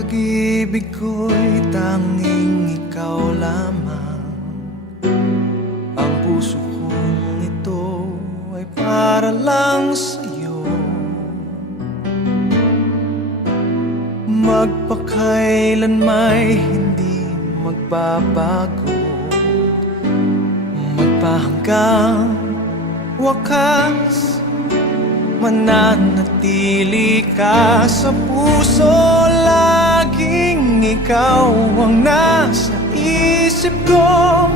Pag-ibig ko'y tanging ikaw lamang. Ang puso kong ito ay para lang sa'yo. Magpakailan may hindi magbabago, magpahanggang wakas, mananatili ka sa puso. Laging ikaw ang nasa isip ko.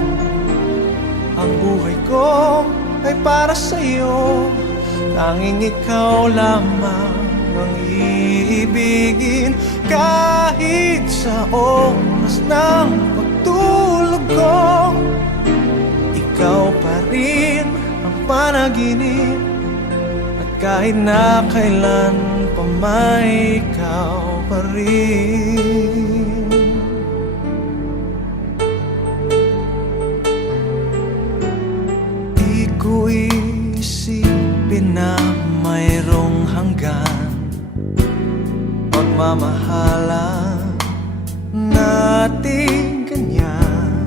Ang buhay ko ay para sa'yo. Tanging ikaw lamang ang iibigin. Kahit sa oras ng pagtulog ko, ikaw pa rin ang panaginip. At kahit na kailan pa may ikaw pa rin. Di ko isipin na mayroong hanggan pagmamahalan natin ganyan.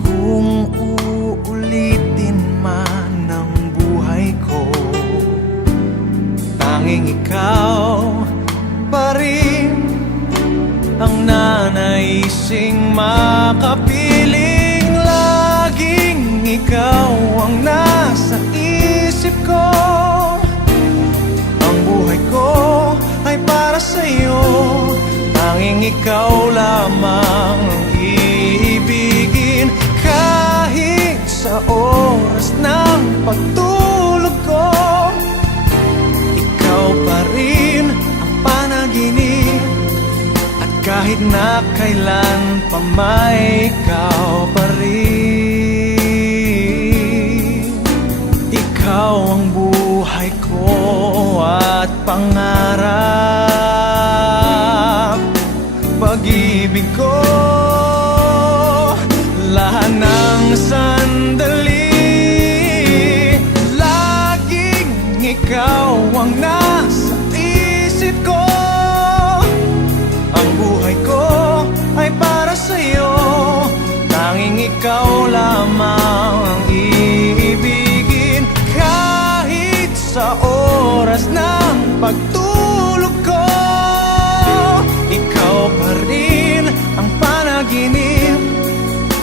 Kung uulitin man ang buhay ko, tanging ikaw pa rin ang nanaising makapiling. Laging ikaw ang nasa isip ko. Ang buhay ko ay para sa'yo. Tanging ikaw lamang ang iibigin. Kahit sa oras ng pagtulog ko, ikaw pa rin ang panaginip. At kahit na kailan pa may ikaw pa rin. Ikaw ang buhay ko at pangarap. Pag-ibig ko, lahat ng sandali. Laging ikaw ang nasa isip ko. Ang buhay ko ay para sa'yo. Tanging ikaw lamang ang iibigin. Kahit sa oras ng pagtulog ko, ikaw pa rin ang panaginip.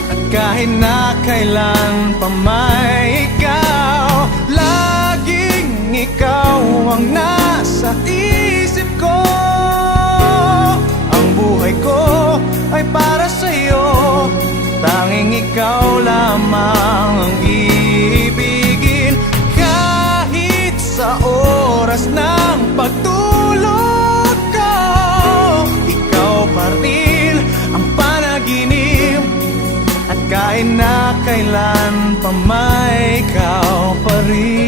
At kahit na kailan pa may ikaw, laging ikaw ang nasa isip ko. Ang buhay ko ay para sa'yo. Tanging ikaw lamang ang iibigin. Kahit sa oras ng pagtulog ko, ikaw pa rin ang panaginip. At kahit na kailan pa may ikaw pa rin.